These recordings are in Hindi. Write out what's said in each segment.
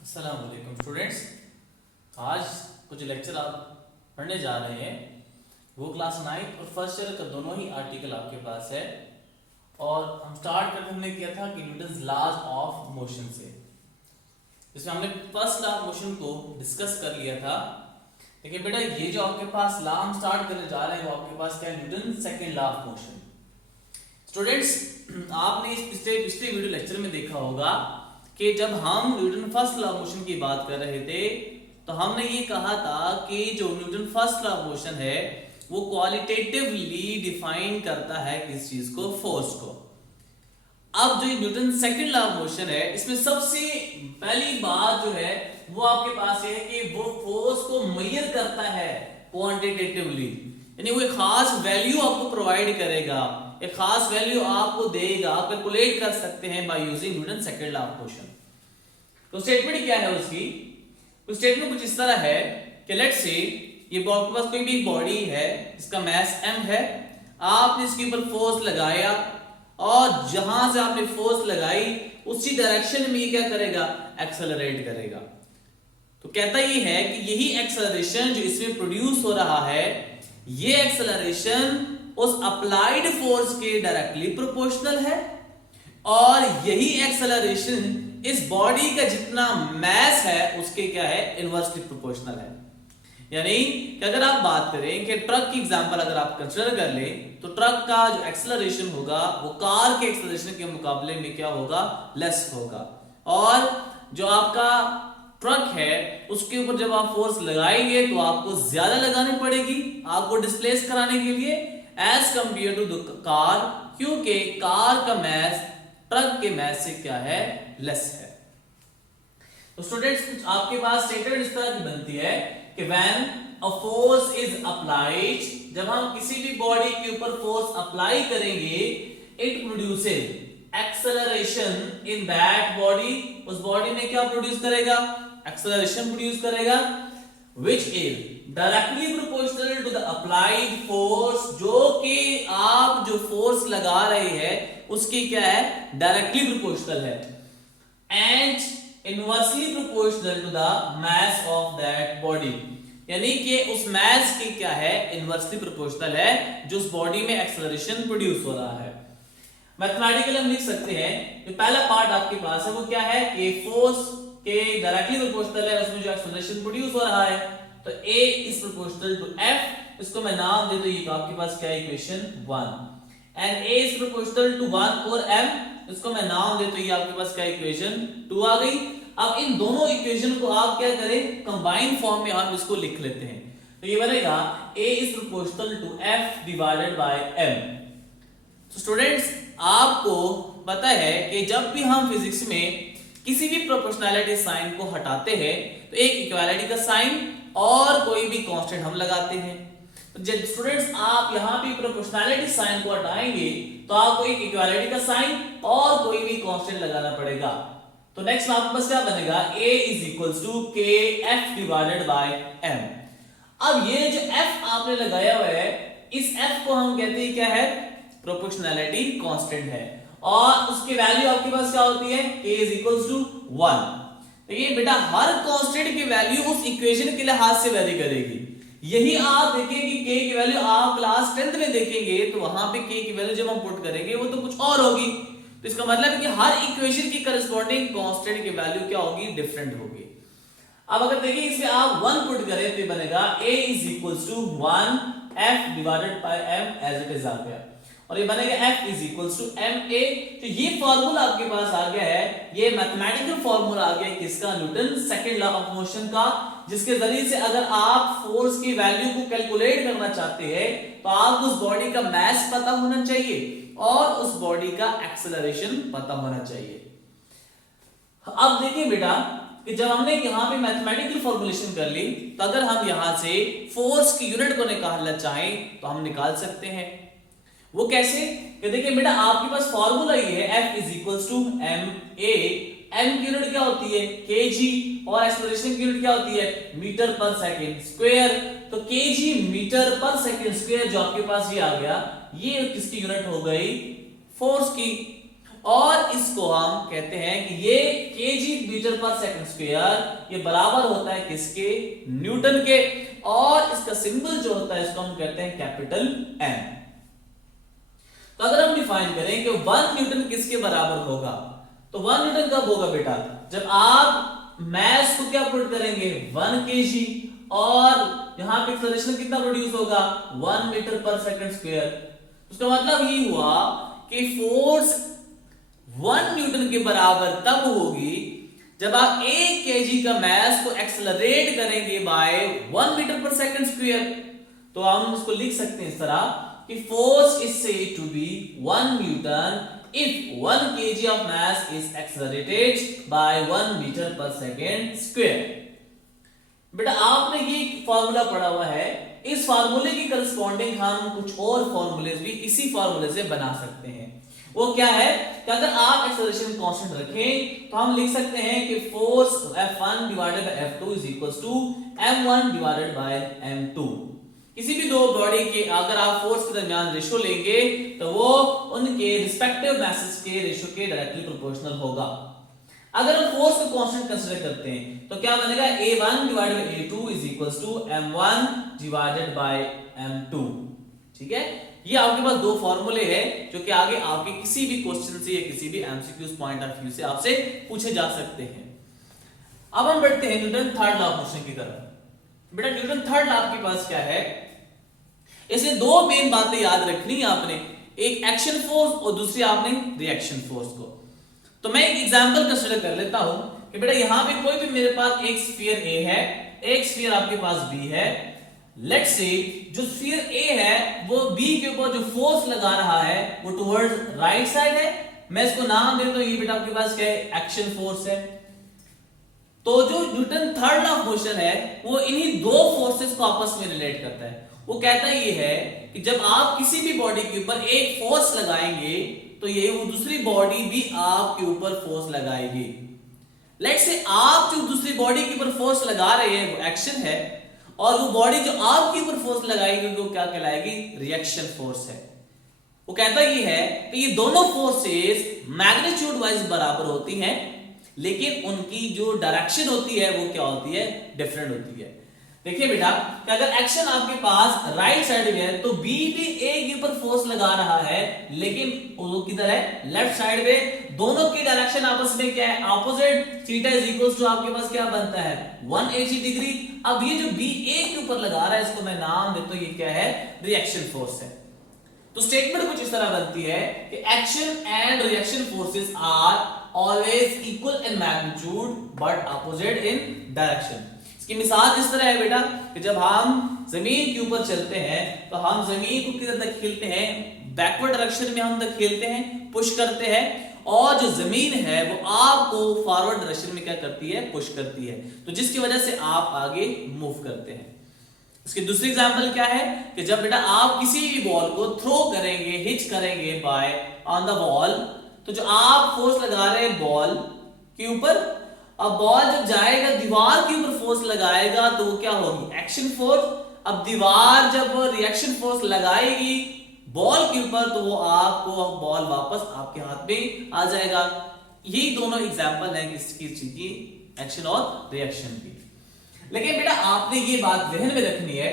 अस्सलाम वालेकुम स्टूडेंट्स। आज कुछ लेक्चर आप पढ़ने जा रहे हैं। वो क्लास 9 और फर्स्ट ईयर का दोनों ही आर्टिकल आपके पास है। और हम स्टार्ट करके हमने किया था कि न्यूटन्स लॉज ऑफ मोशन से, जिसमें हमने फर्स्ट लॉ ऑफ मोशन को डिस्कस कर लिया था। देखिए बेटा, ये जो आपके पास लॉ हम स्टार्ट करने जा रहे हैं वो आपके पास क्या है? Newton second law of motion. Students, आपने इस पिछले वीडियो लेक्चर में देखा होगा कि जब हम Newton first law of motion की बात कर रहे थे तो हमने ये कहा था कि जो Newton first law of motion है वो क्वालिटेटिवली डिफाइन करता है किस चीज को? फोर्स को। अब जो Newton second law of motion है इसमें सबसे पहली बात जो है वो आपके पास ये है कि वो फोर्स को मेजर करता है क्वांटिटेटिवली, यानी वो एक खास वैल्यू आपको प्रोवाइड करेगा, एक खास वैल्यू आपको देगा। आप कैलकुलेट कर सकते हैं by using Newton second law of motion. तो स्टेटमेंट क्या है उसकी? तो स्टेटमेंट कुछ इस तरह है कि लेट्स से ये आपके पास कोई भी बॉडी है जिसका मास m है, आपने इसके ऊपर फोर्स लगाया और जहां से आपने फोर्स लगाई उसी डायरेक्शन में ये क्या करेगा? एक्सेलरेट करेगा। तो कहता ये है कि यही एक्सेलरेशन जो इसमें प्रोड्यूस हो रहा है, ये एक्सेलरेशन उस अप्लाइड फोर्स के डायरेक्टली प्रोपोर्शनल है और यही एक्सेलरेशन इस बॉडी का जितना मास है उसके क्या है? इनवर्सली प्रोपोर्शनल है। यानी कि अगर आप बात करें कि ट्रक की एग्जांपल अगर आप कंसीडर कर ले तो ट्रक का जो एक्सेलरेशन होगा वो कार के एक्सेलरेशन के मुकाबले में क्या होगा? लेस होगा। और जो आपका ट्रक है उसके ऊपर जब आप फोर्स लगाएंगे तो आपको ज्यादा लगानी पड़ेगी आपको डिस्प्लेस कराने के लिए as compare to the car, क्योंकि कार का मास ट्रक के मास से क्या है? लेस है। तो स्टूडेंट्स, आपके पास स्टेटमेंट इस तरह की बनती है कि when a force is applied, जब हम किसी भी बॉडी के ऊपर फोर्स अप्लाई करेंगे, it produces acceleration in that body, उस बॉडी में क्या प्रोड्यूस करेगा? एक्सेलरेशन प्रोड्यूस करेगा which is directly proportional to the applied force, जो कि आप जो फोर्स लगा रहे हैं उसकी क्या है? डायरेक्टली प्रोपोर्शनल है and inversely proportional to the mass of that body, यानी कि उस मास की क्या है? इनवर्सली प्रोपोर्शनल है जो उस बॉडी में एक्सेलरेशन प्रोड्यूस हो रहा है। मैथमेटिकली हम लिख सकते हैं जो पहला पार्ट आपके पास है वो क्या है कि फोर्स के डायरेक्टली प्रोपोर्शनल है उसमें जो एक्सेलरेशन प्रोड्यूस हो रहा है, तो A is proportional to F, इसको मैं नाम दे, तो ये आपके पास क्या है? Equation 1। And A is proportional to 1 और M, इसको मैं नाम दे, तो ये आपके पास क्या? इक्वेशन 2 आ गई। अब इन दोनों इक्वेशन को आप क्या करें? कंबाइन फॉर्म में हम इसको लिख लेते हैं, तो ये बनेगा A is proportional to F divided by M। तो स्टूडेंट्स, आपको पता है कि जब भी हम फिजिक्स में किसी भी प्रोपोर्शनैलिटी साइन को हटाते हैं तो एक इक्वालिटी का साइन और कोई भी कांस्टेंट हम लगाते हैं। तो जब स्टूडेंट्स आप यहां पे प्रोपोर्शनैलिटी साइन को हटाएंगे तो आपको एक इक्वालिटी का साइन और कोई भी कांस्टेंट लगाना पड़ेगा। तो नेक्स्ट आपके पास क्या बनेगा? A is equals to KF divided by M। अब ये जो F आपने लगाया हुआ है, इस F को हम कहते हैं क्या है? प्रोपोर्शनैलिटी कांस्टेंट है और उसकी वैल्यू आपके पास क्या होती है? K is equals to 1। देखिए बेटा, हर कांस्टेंट की वैल्यू उस इक्वेशन के लिहाज से वेरी करेगी। यही आप देखें कि K की वैल्यू आप क्लास 10th में देखेंगे तो वहां पे K की वैल्यू जब हम पुट करेंगे वो तो कुछ और होगी। तो इसका मतलब है कि हर इक्वेशन की करस्पॉन्डिंग कांस्टेंट की वैल्यू क्या होगी? डिफरेंट होगी। अब अगर देखिए इसमें आप 1 पुट करें तो बनेगा A is equals to 1 F divided by M as it is आ गया, और ये बनेगा F is equals to MA। तो ये फॉर्मूला आपके पास आ गया है, ये मैथमेटिकल फॉर्मूला आ गया किसका? Newton second law of motion का, जिसके जरिए से अगर आप फोर्स की वैल्यू को कैलकुलेट करना चाहते हैं तो आपको उस बॉडी का मास पता होना चाहिए और उस बॉडी का एक्सेलरेशन पता होना चाहिए। अब देखिए बेटा कि जब हमने यहां पे मैथमेटिकल फॉर्मुलेशन कर ली तो अगर हम यहां से फोर्स की यूनिट को निकालना चाहें तो हम निकाल सकते हैं। वो कैसे? कि देखिए बेटा, आपके पास फॉर्मूला ये है F is equals to MA। M की यूनिट क्या होती है? kg, और एक्सेलरेशन की यूनिट क्या होती है? Metre per second square. तो kg metre per second square जो आपके पास ये आ गया, ये किसकी यूनिट हो गई? फोर्स की। और इसको हम कहते हैं कि ये kg metre per second square, ये बराबर होता है किसके? न्यूटन के। और इसका सिंबल जो होता है इसको हम कहते हैं कैपिटल एन। तो अगर हम डिफाइन करें कि 1 न्यूटन किसके बराबर होगा, तो 1 न्यूटन कब होगा बेटा? जब आप मास को क्या पुट करेंगे? 1 kg, और यहां पे एक्सेलरेशन कितना प्रोड्यूस होगा? 1 मीटर पर सेकंड स्क्वायर। उसका मतलब ये हुआ कि फोर्स 1 न्यूटन के बराबर तब होगी जब आप 1 kg का मास को एक्सेलरेट करेंगे by 1 metre per second square. तो हम इसको लिख सकते हैं इस तरह कि force is said to be 1 newton if 1 kg of mass is accelerated by 1 meter per second square। बेटा आपने ये फार्मूला पढ़ा हुआ है, इस फार्मूले की करस्पॉन्डिंग हम कुछ और फार्मूले भी इसी फार्मूले से बना सकते हैं। वो क्या है कि अगर आप एक्सेलरेशन कांस्टेंट रखें तो हम लिख सकते हैं कि force F1 divided by F2 is equals to M1 divided by M2। किसी भी दो बॉडी के अगर आप फोर्स के दरमियान रेशो लेंगे तो वो उनके रिस्पेक्टिव मैसेज के रेशो के डायरेक्टली प्रोपोर्शनल होगा। अगर हम फोर्स को कांस्टेंट कंसीडर करते हैं तो क्या बनेगा? A1 divided by A2 is equals to M1 divided by M2। ठीक है, ये आपके पास दो फॉर्मूले हैं जो कि आगे आपके किसी भी क्वेश्चन से या किसी भी एमसीक्यूज पॉइंट ऑफ व्यू से आपसे पूछे जा सकते हैं। अब हम बढ़ते हैं Newton third law of motion की तरफ। बेटा न्यूटन थर्ड लॉ आपके पास क्या है? इसमें दो मेन बातें याद रखनी है आपने, एक एक्शन फोर्स और दूसरी आपने रिएक्शन फोर्स को। तो मैं एक एग्जांपल कंसीडर कर लेता हूं कि बेटा यहां पे कोई भी मेरे पास एक स्फीयर A है, एक स्फीयर आपके पास B है। लेट्स से जो स्फीयर A है वो B के ऊपर जो फोर्स लगा रहा है वो टुवर्ड्स राइट साइड है। मैं इसको नाम देता हूं, ये बेटा आपके पास क्या है? एक्शन फोर्स है। तो जो Newton third law of motion है वो इन्हीं दो फोर्सेस को आपस में रिलेट करता है। वो कहता ये है कि जब आप किसी भी बॉडी के ऊपर एक फोर्स लगाएंगे तो ये वो दूसरी बॉडी भी आपके ऊपर फोर्स लगाएगी। लेट्स से आप जो दूसरी बॉडी के ऊपर फोर्स लगा रहे हैं वो एक्शन है, और वो बॉडी जो आपके ऊपर फोर्स लगाएगी वो क्या कहलाएगी? रिएक्शन फोर्स है। वो कहता ये है कि ये दोनों फोर्सेस मैग्नीट्यूड वाइज बराबर होती हैं, लेकिन उनकी जो डायरेक्शन होती है वो क्या होती है? डिफरेंट होती है। देखिए बेटा कि अगर एक्शन आपके पास राइट साइड में है तो बी भी ए के ऊपर फोर्स लगा रहा है, लेकिन वो किधर है? लेफ्ट साइड में। दोनों की डायरेक्शन आपस में क्या है? Opposite. Theta is equals to आपके पास क्या बनता है? 180 डिग्री। अब ये जो बी ए के ऊपर लगा रहा है इसको मैं नाम देता हूं, ये क्या है? रिएक्शन फोर्स है। तो स्टेटमेंट कुछ इस तरह बनती है कि action and reaction forces are always equal in magnitude but opposite in direction. इसकी मिसाल इस तरह है बेटा कि जब हम जमीन के ऊपर चलते हैं तो हम जमीन को किधर धकेलते हैं? बैकवर्ड डायरेक्शन में हम धकेलते हैं, पुश करते हैं, और जो जमीन है वो आपको फॉरवर्ड डायरेक्शन में क्या करती है? पुश करती है। तो जिसकी वजह से आप आगे मूव करते हैं। इसकी दूसरी एग्जांपल क्या है कि जब बेटा आप किसी भी बॉल को थ्रो करेंगे, हिच करेंगे बाय ऑन द बॉल, तो जो आप फोर्स लगा रहे हैं बॉल के ऊपर, अब बॉल जब जाएगा दीवार के ऊपर फोर्स लगाएगा तो वो क्या होगी? Action force. अब दीवार जब रिएक्शन फोर्स लगाएगी बॉल के ऊपर तो वो आपको बॉल वापस आपके हाथ में आ जाएगा। यही दोनों एग्जांपल हैं किसकी चीज की? एक्शन और रिएक्शन की। लेकिन बेटा आपने ये बात ध्यान में रखनी है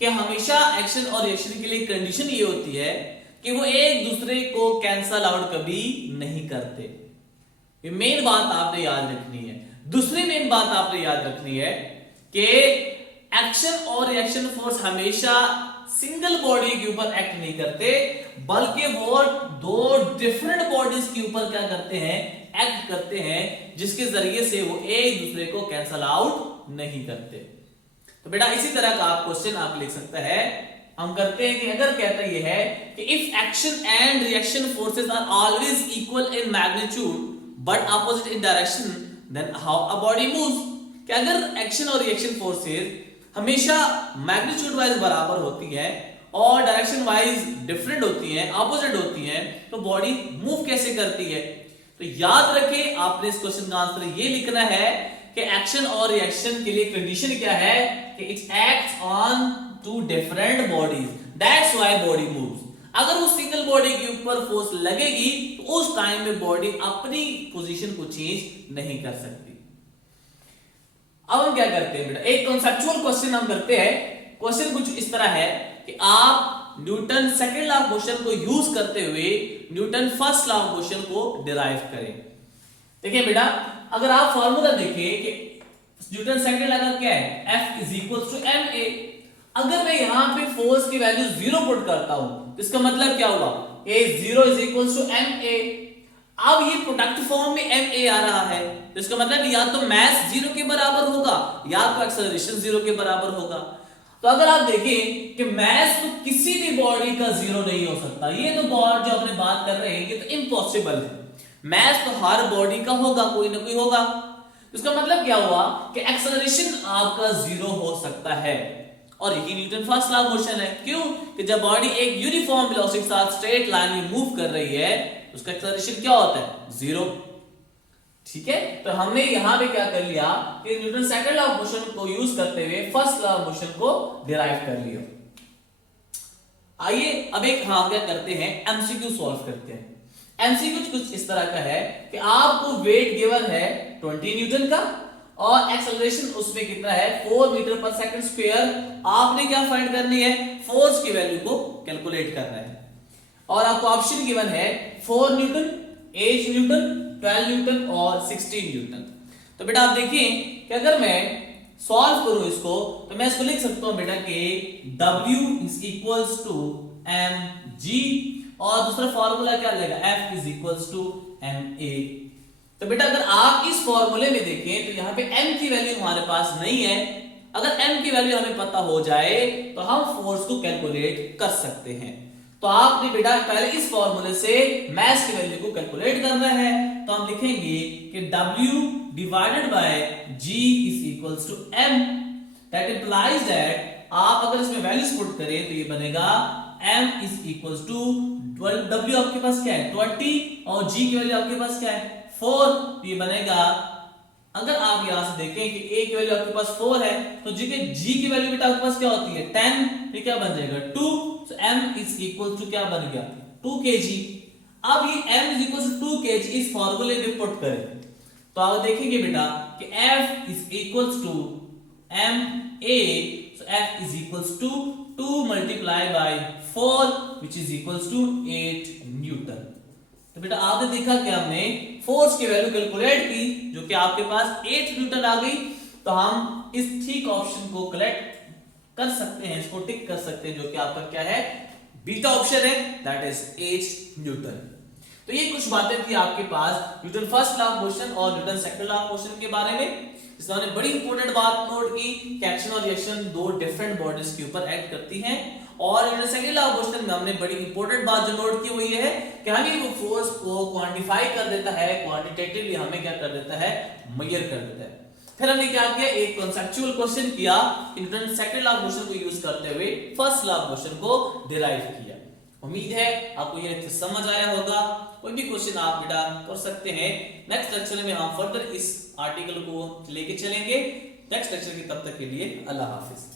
कि हमेशा एक्शन और रिएक्शन के लिए कंडीशन ये होती है कि वो एक दूसरे को कैंसल आउट कभी नहीं करते। ये मेन बात आपने याद रखनी है। दूसरी मेन बात आपने याद रखनी है कि एक्शन और रिएक्शन फोर्स हमेशा सिंगल बॉडी के ऊपर एक्ट नहीं करते, बल्कि वो दो डिफरेंट बॉडीज के ऊपर क्या करते हैं? एक्ट करते हैं, जिसके जरिए से वो एक दूसरे को कैंसल आउट नहीं करते। तो बेटा इसी तरह का आप क्वेश्चन आप लिख सकते हैं। हम करते हैं कि अगर कहता ये है कि if action and reaction forces are always equal in magnitude but opposite in direction, then how a body moves. कि अगर एक्शन और रिएक्शन फोर्सेस हमेशा मैग्नीट्यूड वाइज बराबर होती है और डायरेक्शन वाइज डिफरेंट होती हैं, ऑपोजिट होती हैं, तो बॉडी मूव कैसे करती है? तो याद रखें आपने इस क्वेश्चन का आंसर ये लिखना है कि एक्शन और रिएक्शन के लिए कंडीशन क्या है कि it acts on two different bodies, that's why body moves. अगर उस सिंगल बॉडी के ऊपर फोर्स लगेगी तो उस टाइम में बॉडी अपनी पोजीशन को चेंज नहीं कर सकती। अब हम क्या करते हैं बेटा, एक कॉन्सेप्चुअल क्वेश्चन हम करते हैं। क्वेश्चन कुछ इस तरह है कि आप Newton second law of motion को यूज करते हुए Newton first law of motion को डिराइव करें। देखिए बेटा, अगर आप फॉर्मूला देखें कि न्यूटन सेकंड लॉ का क्या है, F is equal to ma। अगर मैं यहां पे फोर्स की वैल्यू 0 पुट करता हूं तो इसका मतलब क्या हुआ, A0 is equal to ma। अब ये प्रोडक्ट फॉर्म में ma आ रहा है, तो इसका मतलब या तो मास 0 के बराबर होगा या तो एक्सेलरेशन 0 के बराबर होगा। तो अगर आप देखें कि मास तो किसी भी बॉडी का 0 नहीं हो सकता, ये तो बॉडी जो अपने बात कर रहे हैं ये तो इम्पॉसिबल है। मास तो हर बॉडी का होगा, कोई ना कोई होगा। इसका मतलब क्या हुआ कि एक्सेलरेशन आपका 0 हो सकता है, और यही Newton first law of motion है। क्यों कि जब बॉडी एक यूनिफॉर्म वेलोसिटी के साथ स्ट्रेट लाइन में मूव कर रही है उसका एक्सेलरेशन क्या होता है, 0। ठीक है, तो हमने यहां पे क्या कर लिया कि Newton second law of motion को यूज करते हुए फर्स्ट लॉ ऑफ मोशन को डिराइव कर लिया। आइए अब एक हम क्या करते हैं, एमसीक्यू सॉल्व करते हैं। एमसीक्यू कुछ इस तरह का है कि आपको वेट गिवन है 20 न्यूटन का और एक्सेलरेशन उसमें कितना है 4 मीटर पर सेकंड स्क्वायर। आपने क्या फाइंड करनी है, फोर्स की वैल्यू को कैलकुलेट करना है, और आपको ऑप्शन गिवन है 4 न्यूटन, 8 न्यूटन, 12 न्यूटन और 16 न्यूटन। तो बेटा आप देखिए कि अगर मैं सॉल्व करूं इसको तो मैं इसको लिख सकता हूं बेटा कि W is equals to mg, और दूसरा फॉर्मूला क्या लगेगा, F is equals to ma। तो बेटा अगर आप इस फॉर्मूले में देखें तो यहाँ पे m की वैल्यू हमारे पास नहीं है। अगर m की वैल्यू हमें पता हो जाए तो हम फोर्स को कैलकुलेट कर सकते हैं। तो आपने बेटा पहले इस फॉर्मूले से मास की वैल्यू को कैलकुलेट करना है, तो हम लिखेंगे कि W divided by G is equals to m। That implies that आप अगर इसमें वैल्यूज पुट करें तो ये बनेगा m is equals to W आपके पास क्या है 20 और G की वैल्यू आपके पास क्या है 4। तो ये बनेगा, अगर आप यहां से देखें कि A की वैल्यू आपके पास 4 है तो G की वैल्यू बेटा आपके पास क्या होती है 10, तो क्या बन जाएगा 2। तो m इज इक्वल टू क्या बन गया 2 kg। अब ये m is equal to 2 kg इस फॉर्मूले में पुट करें तो आप देखेंगे बेटा कि F is equal to ma, so F is equals to 2 multiplied by 4 which is equals to 8 newton. तो बेटा आपने देखा कि हमने फोर्स की वैल्यू कैलकुलेट की जो कि आपके पास 8 न्यूटन आ गई। तो हम इस ठीक ऑप्शन को कलेक्ट कर सकते हैं, इसको टिक कर सकते हैं, जो कि आपका क्या है बीटा ऑप्शन है, दैट इज 8 न्यूटन। तो ये कुछ बातें थी आपके पास Newton first law of motion और Newton second law of motion के बारे में। इसमें हमने बड़ी इंपॉर्टेंट बात नोट की कि एक्शन और रिएक्शन दो डिफरेंट बॉडीज के ऊपर एक्ट करती हैं, और Newton second law of motion में हमने बड़ी इंपॉर्टेंट बात जो नोट की हुई है कि हमें वो फोर्स को क्वांटिफाई कर देता है, क्वांटिटेटिवली हमें क्या कर देता है मेजर कर देता है। फिर हमने क्या किया, एक कॉन्सेप्चुअल क्वेश्चन किया, Newton second law of motion को यूज करते हुए फर्स्ट लॉ ऑफ मोशन को डिराइव किया। उम्मीद है आपको ये लेक्चर समझ आया होगा। कोई भी क्वेश्चन आप बेटा कर सकते हैं। नेक्स्ट लेक्चर में हम फर्दर इस आर्टिकल को लेके चलेंगे। नेक्स्ट लेक्चर की तब तक के लिए अल्लाह हाफिज।